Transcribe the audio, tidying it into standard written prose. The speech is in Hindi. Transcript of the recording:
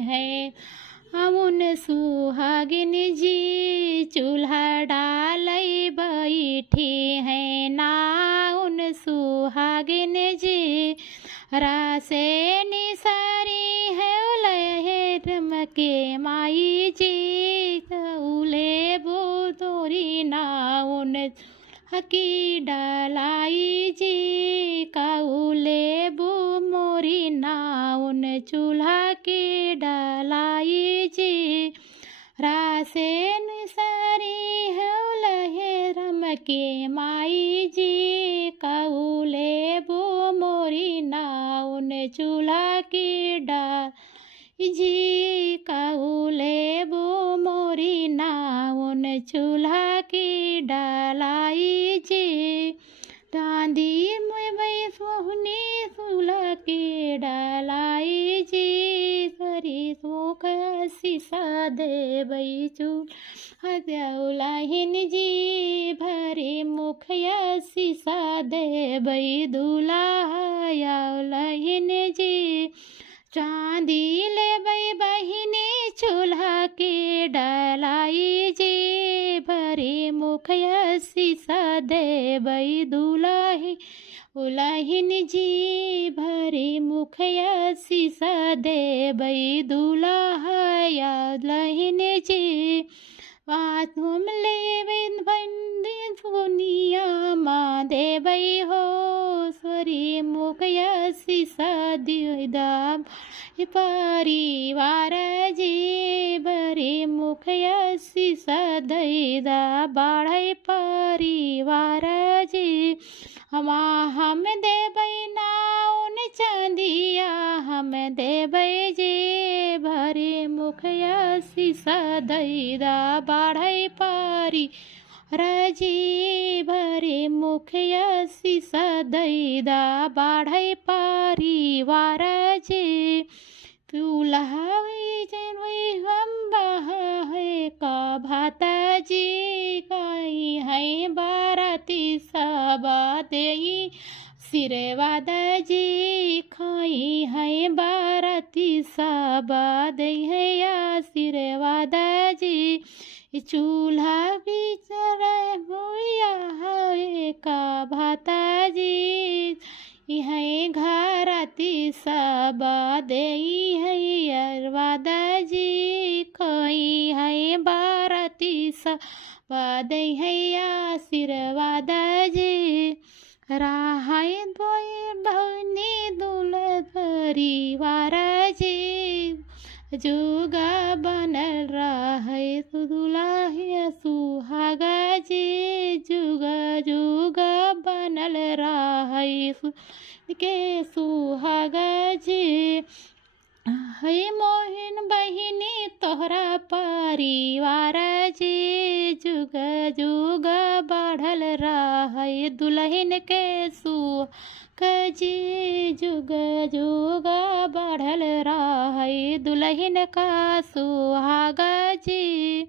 हैं। उन सुहागिन जी चूल्हा डालई बैठी हैं ना। उन सुहागिन जी रासे निसारी है लहरम के माई जी उले बो तोरी ना। उन हकी डलाई जी काउले बो मोरी ना। उन चूल्हा की डलाई जी रासे निसारी है लहरम के माई जी काउले बो मोरी ना। उन चूल्हा की डाल जी काउले बो मोरी ना। उन चूल्हा की डलाई जी डांदी में सोहनी चूल्हा की डलाई जी सरी सोख शीशा दे बई चूल्हिन जी भरे मुखया शीशा दे बई दूल्हिन जी चांदी ले बई बहिनी चूल्हा की डलाई जी भरी मुखया शीशा दे बई दुल्हिन जी भरी मुखया शीशा दे बई दुल्हिन जी तुम ले बंदी सोनिया माँ दे बई हो स्वरी मुखया शीशा दिदा परिवार जी भरी मुखया शीशा दैदा बाढ़ परिवार जी हम देबै नाउन चांदिया हम देबै जी भरी मुखया शीशा दैदा बाढ़ परिवार जी भरी मुखया शीशा दैदा बाढ़ परिवार जी चूल्हा हम है का भाता जी कई है बाराती सबा देई सिरवाद जी खाई है बाराती सबा दे है या सिरवाद जी चूल्हा बिचर भूया है का भाता जी है घराती सबा देई है अरवाद जी कई है बाराती सबा दे है आशीर्वाद जी राहाय दोय भवनी दुल परिवार जी जुगा बनल रहे दुल्हा सुहागा जी जुगा जुगा बनल रहे के सुहागा जी है मोहिन बहिनी तोहरा परिवार जी जुग जुग बढ़ल रहे दुल्हन के सुख जी जुग जुग बढ़ल रहे दुल्हन का सुहागा जी।